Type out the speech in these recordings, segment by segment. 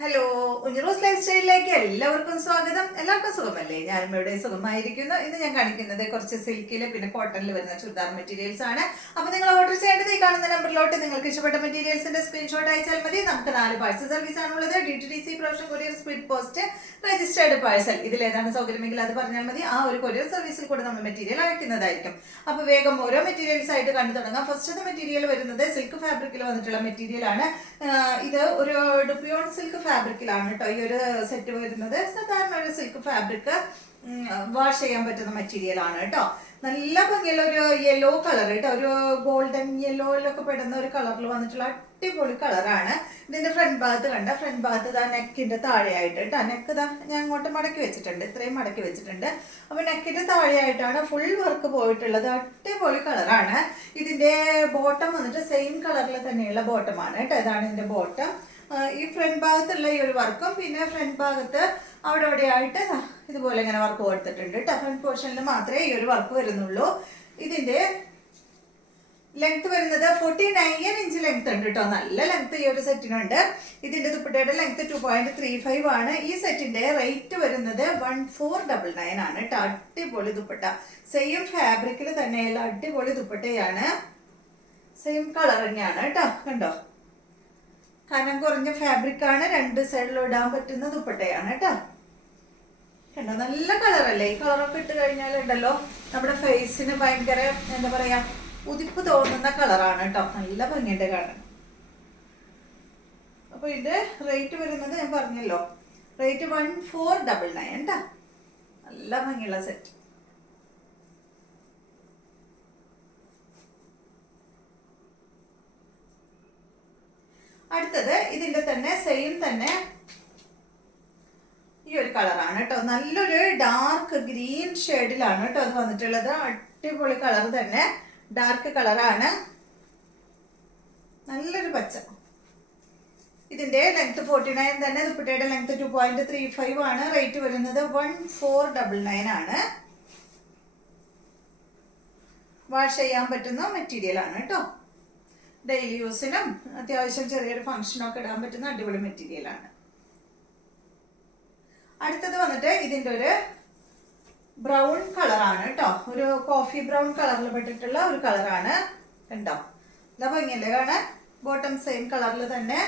Hello, ഉഞ്ഞിറോസ് life സ്റ്റൈലിലേക്ക് എല്ലാവർക്കും സ്വാഗതം. എല്ലാവർക്കും സുഖമല്ലേ? ഞാനും ഇവിടെ സുഖമായിരിക്കുന്നു. ഇന്ന് ഞാൻ കാണിക്കുന്നത് കുറച്ച് സിൽക്കില് പിന്നെ കോട്ടണിൽ വരുന്ന ചുരിദാർ മെറ്റീരിയൽസ് ആണ്. അപ്പൊ നിങ്ങൾ ഓർഡർ ചെയ്യേണ്ടത് ഈ കാണുന്ന നമ്പറിലോട്ട് നിങ്ങൾക്ക് ഇഷ്ടപ്പെട്ട മെറ്റീരിയൽസിന്റെ സ്ക്രീൻഷോട്ട് അയച്ചാൽ മതി. നമുക്ക് 4 പാഴ്സൽ സർവീസ് ആണുള്ളത്. DTDC, professional courier, speed post, registered parcel. ഇതിലേതാണ് സൗകര്യമെങ്കിൽ അത് പറഞ്ഞാൽ മതി. ആ ഒരു കൊറിയർ സർവീസിൽ കൂടെ നമ്മൾ മെറ്റീരിയൽ അയക്കുന്നതായിരിക്കും. അപ്പൊ വേഗം ഓരോ മെറ്റീരിയൽസ് ആയിട്ട് കണ്ടു തുടങ്ങാം. ഫസ്റ്റ് മെറ്റീരിയൽ വരുന്നത് സിൽക്ക് ഫാബ്രിക്കിൽ വന്നിട്ടുള്ള മെറ്റീരിയൽ ആണ്. ഇത് ഒരു ഡുപ്പിയോൺ സിൽക്ക് ഫാബ്രിക്കിലാണ് കേട്ടോ ഈ ഒരു സെറ്റ് വരുന്നത്. സാധാരണ ഒരു സിൽക്ക് ഫാബ്രിക് വാഷ് ചെയ്യാൻ പറ്റുന്ന മെറ്റീരിയൽ ആണ് കേട്ടോ. നല്ല ഭംഗിയുള്ള ഒരു യെല്ലോ കളർ കേട്ടോ, ഒരു ഗോൾഡൻ യെല്ലോയിലൊക്കെ പെടുന്ന ഒരു കളറിൽ വന്നിട്ടുള്ള അടിപൊളി കളറാണ്. ഇതിന്റെ ഫ്രണ്ട് ഭാഗത്ത് കണ്ട ഫ്രണ്ട് ഭാഗത്ത് ഇതാ നെക്കിന്റെ താഴെയായിട്ട് കേട്ടോ. നെക്ക് ഇതാ ഞാൻ അങ്ങോട്ട് മടക്കി വെച്ചിട്ടുണ്ട്, ഇത്രയും മടക്കി വെച്ചിട്ടുണ്ട്. അപ്പൊ നെക്കിന്റെ താഴെയായിട്ടാണ് ഫുൾ വർക്ക് പോയിട്ടുള്ളത്. അടിപൊളി കളറാണ്. ഇതിന്റെ ബോട്ടം വന്നിട്ട് സെയിം കളറിൽ തന്നെയുള്ള ബോട്ടമാണ് കേട്ടോ. ഇതാണ് ഇതിന്റെ ബോട്ടം. ഈ ഫ്രണ്ട് ഭാഗത്തുള്ള ഈ ഒരു വർക്കും പിന്നെ ഫ്രണ്ട് ഭാഗത്ത് അവിടെ ആയിട്ട് ഇതുപോലെ ഇങ്ങനെ വർക്ക് കൊടുത്തിട്ടുണ്ട് കേട്ടോ. ഫ്രണ്ട് പോർഷനിൽ മാത്രമേ ഈ ഒരു വർക്ക് വരുന്നുള്ളൂ. ഇതിന്റെ ലെങ്ത് വരുന്നത് 49 ഇഞ്ച് ലെങ്ത് ഉണ്ട് കേട്ടോ. നല്ല ലെങ്ത് ഈ ഒരു സെറ്റിനുണ്ട്. ഇതിന്റെ ദുപ്പട്ടയുടെ ലെങ്ത് 2.35 ആണ്. ഈ സെറ്റിന്റെ റേറ്റ് വരുന്നത് 1499 ആണ് കേട്ടോ. അടിപൊളി ദുപ്പട്ട, സെയിം ഫാബ്രിക്കിൽ തന്നെയുള്ള അടിപൊളി ദുപ്പട്ടയാണ്. സെയിം കളർ തന്നെയാണ് കേട്ടോ. കണ്ടോ, കനം കുറഞ്ഞ ഫാബ്രിക് ആണ്. രണ്ട് സൈഡിലും ഇടാൻ പറ്റുന്ന ദുപ്പട്ടയാണ് കേട്ടോ. കണ്ടോ, നല്ല കളറല്ലേ? ഈ കളറൊക്കെ ഇട്ട് കഴിഞ്ഞാൽ ഉണ്ടല്ലോ നമ്മുടെ ഫേസിന് ഭയങ്കര എന്താ പറയാ ഉതിപ്പ് തോന്നുന്ന കളറാണ് കേട്ടോ. നല്ല ഭംഗിയുണ്ട് കാണാൻ. അപ്പൊ ഇതിന്റെ റേറ്റ് വരുന്നത് ഞാൻ പറഞ്ഞല്ലോ, റേറ്റ് 1499 കേട്ടോ. നല്ല ഭംഗിയുള്ള സെറ്റ്. അടുത്തത് ഇതിന്റെ തന്നെ സെയിം തന്നെ ഈ ഒരു കളറാണ് കേട്ടോ. നല്ലൊരു ഡാർക്ക് ഗ്രീൻ ഷെയ്ഡിലാണ് കേട്ടോ അത് വന്നിട്ടുള്ളത്. അടിപൊളി കളർ തന്നെ, ഡാർക്ക് കളറാണ്. നല്ലൊരു പച്ച. ഇതിന്റെ ലെങ്ത് 49 തന്നെ. ദുപ്പട്ടയുടെ ലെങ്ത് 2.35 ആണ്. റേറ്റ് വരുന്നത് 1499 ആണ്. വാഷ് ചെയ്യാൻ പറ്റുന്ന മെറ്റീരിയൽ ആണ് കേട്ടോ. ഡെയിലി യൂസിനും അത്യാവശ്യം ചെറിയൊരു ഫംഗ്ഷനൊക്കെ ഇടാൻ പറ്റുന്ന അടിപൊളി മെറ്റീരിയൽ ആണ്. അടുത്തത് വന്നിട്ട് ഇതിന്റെ ഒരു ബ്രൗൺ കളറാണ് കേട്ടോ. ഒരു കോഫി ബ്രൗൺ കളറിൽ പെട്ടിട്ടുള്ള ഒരു കളറാണ്. കണ്ടോ, എന്താ ഭംഗിയല്ലേ കാണാൻ? ബോട്ടം സെയിം കളറിൽ തന്നെ.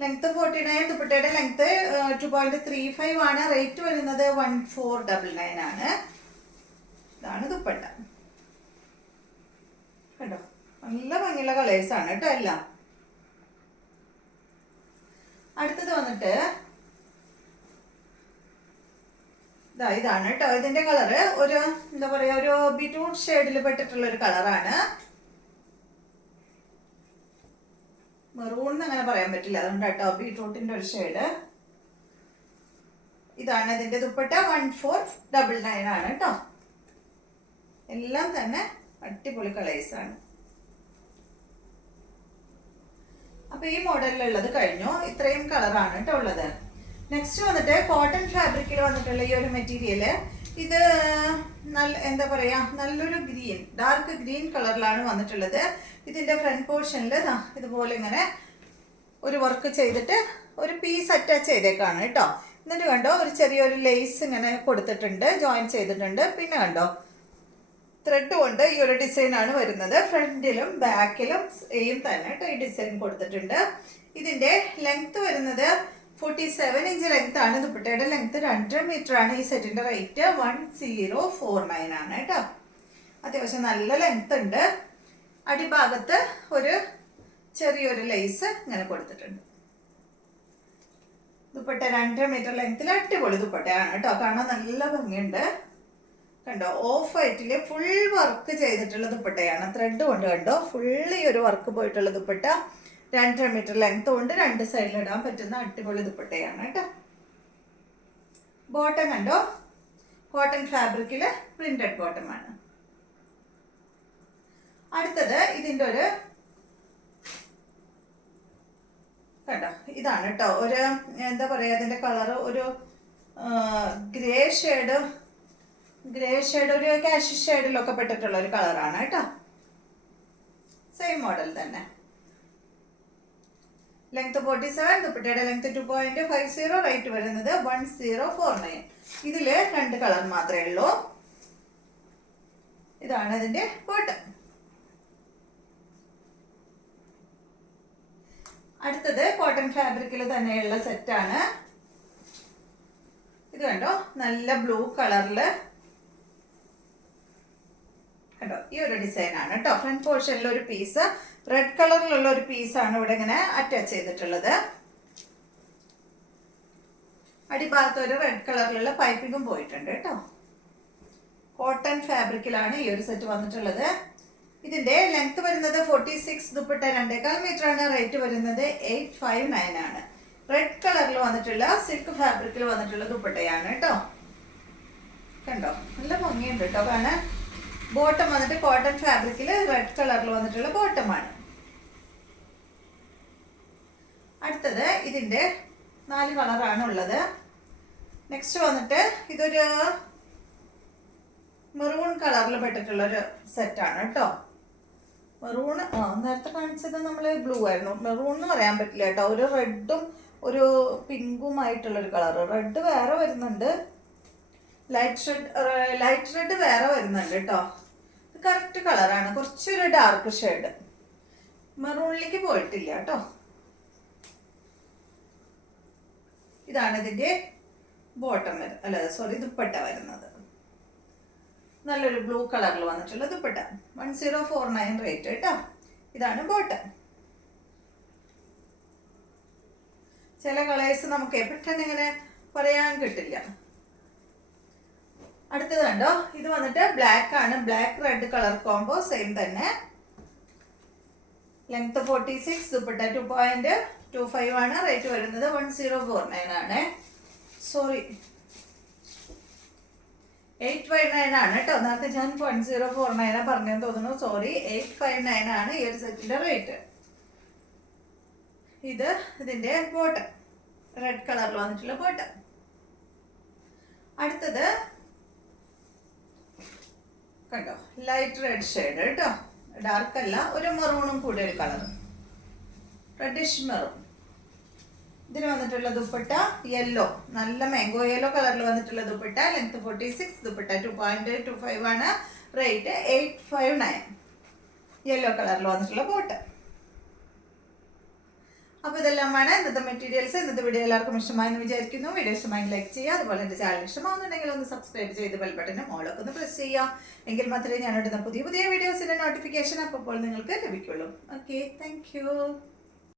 ലെങ്ത് 49, ദുപ്പട്ടയുടെ ലെങ്ത് 2.35 ആണ്. റേറ്റ് വരുന്നത് 1499 ആണ്. ഇതാണ് ദുപ്പട്ട. കണ്ടോ, നല്ല ഭംഗിയുള്ള കളേഴ്സ് ആണ് കേട്ടോ എല്ലാം. അടുത്തത് വന്നിട്ട് ഇതാണ് കേട്ടോ. ഇതിന്റെ കളറ് ഒരു എന്താ പറയാ ഒരു ബീറ്റ്റൂട്ട് ഷെയ്ഡിൽ പെട്ടിട്ടുള്ള ഒരു കളറാണ്. മെറൂൺ അങ്ങനെ പറയാൻ പറ്റില്ല, അതുകൊണ്ട് കേട്ടോ ബീറ്റ്റൂട്ടിന്റെ ഒരു ഷെയ്ഡ്. ഇതാണ് ഇതിന്റെ ദുപ്പട്ട. 1499 ആണ് കേട്ടോ. എല്ലാം തന്നെ അടിപൊളി കളേഴ്സ് ആണ്. അപ്പൊ ഈ മോഡലിലുള്ളത് കഴിഞ്ഞു. ഇത്രയും കളറാണ് കേട്ടോ ഉള്ളത്. നെക്സ്റ്റ് വന്നിട്ട് കോട്ടൺ ഫാബ്രിക്കിൽ വന്നിട്ടുള്ള ഈ ഒരു മെറ്റീരിയല്. ഇത് നല്ല എന്താ പറയാ നല്ലൊരു ഗ്രീൻ, ഡാർക്ക് ഗ്രീൻ കളറിലാണ് വന്നിട്ടുള്ളത്. ഇതിന്റെ ഫ്രണ്ട് പോർഷനിൽ ഇതുപോലെ ഇങ്ങനെ ഒരു വർക്ക് ചെയ്തിട്ട് ഒരു പീസ് അറ്റാച്ച് ചെയ്തേക്കാണ് കേട്ടോ. എന്നിട്ട് കണ്ടോ ഒരു ചെറിയൊരു ലേസ് ഇങ്ങനെ കൊടുത്തിട്ടുണ്ട്, ജോയിൻ ചെയ്തിട്ടുണ്ട്. പിന്നെ കണ്ടോ ത്രെഡ് കൊണ്ട് ഈ ഒരു ഡിസൈൻ ആണ് വരുന്നത്. ഫ്രണ്ടിലും ബാക്കിലും സെയിം തന്നെ കേട്ടോ ഈ ഡിസൈൻ കൊടുത്തിട്ടുണ്ട്. ഇതിന്റെ ലെങ്ത് വരുന്നത് 47 ഇഞ്ച് ലെങ്ത് ആണ്. ദുപ്പട്ടയുടെ ലെങ്ത് 2 മീറ്റർ ആണ്. ഈ സെറ്റിന്റെ റേറ്റ് 1049 ആണ് കേട്ടോ. അത്യാവശ്യം നല്ല ലെങ്ത് ഉണ്ട്. അടിഭാഗത്ത് ഒരു ചെറിയൊരു ലേസ് ഇങ്ങനെ കൊടുത്തിട്ടുണ്ട്. ദുപ്പട്ട 2 മീറ്റർ ലെങ്ത്തിൽ അടിപൊളി ദുപ്പട്ടയാണ് കേട്ടോ. കാണാൻ നല്ല ഭംഗിയുണ്ട്. കണ്ടോ, ഓഫ് വൈറ്റില് ഫുൾ വർക്ക് ചെയ്തിട്ടുള്ള ദുപ്പട്ടയാണ്. ത്രെഡ് കൊണ്ട് കണ്ടോ ഫുള്ള് ഈ ഒരു വർക്ക് പോയിട്ടുള്ള ദുപ്പട്ട. 2 മീറ്റർ ലെങ്ത് കൊണ്ട് 2 സൈഡിൽ ഇടാൻ പറ്റുന്ന അടിപൊളി ദുപ്പട്ടയാണ് കേട്ടോ. ബോട്ടം കണ്ടോ, കോട്ടൺ ഫാബ്രിക്കില് പ്രിന്റഡ് ബോട്ടം ആണ്. അടുത്തത് ഇതിന്റെ ഒരു കണ്ടോ ഇതാണ് കേട്ടോ. ഒരു എന്താ പറയാ ഇതിന്റെ കളർ ഒരു ഗ്രേ ഷെയ്ഡ് ഒരു കാഷ് ഷെയ്ഡിലൊക്കെ പെട്ടിട്ടുള്ള ഒരു കളറാണ് കേട്ടോ. സെയിം മോഡൽ തന്നെ. ലെങ്ത് 47, ദുപ്പട്ടയുടെ ലെങ്ത് 2.50, റേറ്റ് വരുന്നത് 1049. ഇതില് 2 കളർ മാത്രമേ ഉള്ളൂ. ഇതാണ് ഇതിന്റെ ബോട്ടം. അടുത്തത് കോട്ടൺ ഫാബ്രിക്കിൽ തന്നെയുള്ള സെറ്റാണ്. ഇത് കണ്ടോ, നല്ല ബ്ലൂ കളറില് കണ്ടോ, ഈ ഒരു ഡിസൈൻ ആണ് കേട്ടോ. ഫ്രണ്ട് പോർഷനിൽ ഒരു പീസ് റെഡ് കളറിലുള്ള ഒരു പീസാണ് ഇവിടെ ഇങ്ങനെ അറ്റാച്ച് ചെയ്തിട്ടുള്ളത്. അടിഭാഗത്ത് ഒരു റെഡ് കളറിലുള്ള പൈപ്പിങ്ങും പോയിട്ടുണ്ട് കേട്ടോ. കോട്ടൺ ഫാബ്രിക്കിലാണ് ഈ ഒരു സെറ്റ് വന്നിട്ടുള്ളത്. ഇതിന്റെ ലെങ്ത് വരുന്നത് 46, ദുപ്പട്ട 2.25 മീറ്റർ ആണ്. റേറ്റ് വരുന്നത് 859 ആണ്. റെഡ് കളറിൽ വന്നിട്ടുള്ള സിൽക്ക് ഫാബ്രിക്കിൽ വന്നിട്ടുള്ള ദുപ്പട്ടയാണ് കേട്ടോ. കണ്ടോ, നല്ല ഭംഗിയുണ്ട് കേട്ടോ കാണാൻ. ബോട്ടം വന്നിട്ട് കോട്ടൺ ഫാബ്രിക്കിൽ റെഡ് കളറിൽ വന്നിട്ടുള്ള ബോട്ടമാണ്. അടുത്തത് ഇതിന്റെ 4 കളറാണ് ഉള്ളത്. നെക്സ്റ്റ് വന്നിട്ട് ഇതൊരു മെറൂൺ കളറിൽ പെട്ടിട്ടുള്ള ഒരു സെറ്റാണ് കേട്ടോ. മെറൂൺ നേരത്തെ കാണിച്ചത് നമ്മൾ ബ്ലൂ ആയിരുന്നു. മെറൂൺ എന്ന് പറയാൻ പറ്റില്ല കേട്ടോ. ഒരു റെഡും ഒരു പിങ്കും ആയിട്ടുള്ളൊരു കളർ. റെഡ് വേറെ വരുന്നുണ്ട്, ലൈറ്റ് റെഡ് വേറെ വരുന്നുണ്ട് കേട്ടോ. ഇത് കറക്റ്റ് കളറാണ്, കുറച്ചൊരു ഡാർക്ക് ഷെയ്ഡ്. മെറൂണിലേക്ക് പോയിട്ടില്ല കേട്ടോ. ഇതാണ് ഇതിന്റെ ബോട്ടം ദുപ്പട്ട വരുന്നത്. നല്ലൊരു ബ്ലൂ കളറിൽ വന്നിട്ടുള്ള ദുപ്പട്ട. 1049 റേറ്റ് കേട്ടോ. ഇതാണ് ബോട്ടം. ചില കളേഴ്സ് നമുക്ക് പെട്ടെന്ന് ഇങ്ങനെ പറയാൻ കിട്ടില്ല. അടുത്തത് കണ്ടോ, ഇത് വന്നിട്ട് ബ്ലാക്ക് ആണ്. Black red colour combo same തന്നെ. ലെങ്ത് 46, ദുപ്പട്ട 2.25 ആണ്. റേറ്റ് വരുന്നത് 1049 ആണ്. സോറി, 859 ആണ് കേട്ടോ. നേരത്തെ ഞാൻ 1049 പറഞ്ഞെന്ന് തോന്നുന്നു. സോറി, 859 ആണ് ഈ ഒരു സെറ്റിന്റെ റേറ്റ്. ഇത് ഇതിന്റെ ബോട്ടം, റെഡ് കളറിൽ വന്നിട്ടുള്ള ബോട്ടം. അടുത്തത് കണ്ടോ, ലൈറ്റ് റെഡ് ഷെയ്ഡ് കേട്ടോ. ഡാർക്ക് അല്ല, ഒരു മെറൂണും കൂടി ഒരു കളർ, റെഡിഷ് മെറൂൺ. ഇതിന് വന്നിട്ടുള്ള ദുപ്പട്ട യെല്ലോ, നല്ല മാംഗോ യെല്ലോ കളറിൽ വന്നിട്ടുള്ള ദുപ്പട്ട. ലെങ്ത് 46, ദുപ്പട്ട 2.25 ആണ്. റേറ്റ് 859. യെല്ലോ കളറിൽ വന്നിട്ടുള്ള ബോട്ടം. അപ്പോൾ ഇതെല്ലാമാണ് ഇന്നത്തെ മെറ്റീരിയൽസ്. ഇന്നത്തെ വീഡിയോ എല്ലാവർക്കും ഇഷ്ടമായെന്ന് വിചാരിക്കുന്നു. വീഡിയോ ഇഷ്ടമായി ലൈക്ക് ചെയ്യുക. അതുപോലെ എൻ്റെ ചാനൽ ഇഷ്ടമാകുന്നുണ്ടെങ്കിൽ ഒന്ന് സബ്സ്ക്രൈബ് ചെയ്ത് ബെൽ ബട്ടനും ഓളൊക്കെ ഒന്ന് പ്രസ് ചെയ്യുക. എങ്കിൽ മാത്രമേ ഞാൻ ഇടുന്ന പുതിയ വീഡിയോസിൻ്റെ നോട്ടിഫിക്കേഷൻ അപ്പോൾ നിങ്ങൾക്ക് ലഭിക്കുള്ളൂ. Okay, thank you.